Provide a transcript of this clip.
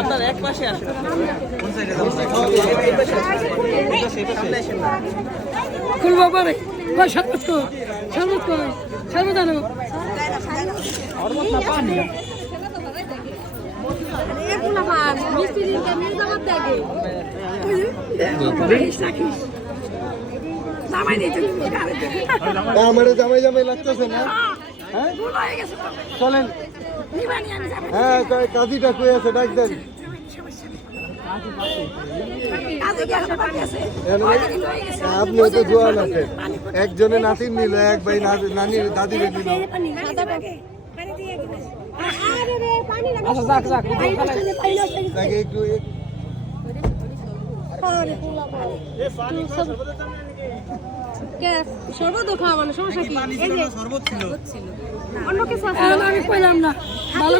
আপনার এক পাশে আসেন। খুলবো পরে শরবত শরবত শরবত আনো আমার জামাই জামাই লাগতেছে না। হ্যাঁ চলেন। হ্যাঁ কাজীটা কই আছে ডাক দেন। আপনি তো জোয়ান আছে, একজনে নাতির নিল, এক ভাই নানি দাদি নিল। একটু শরবত খাওয়া মানে সমস্যা কি? শরবত ছিল। অন্য কিছু আমি কইলাম না ভালো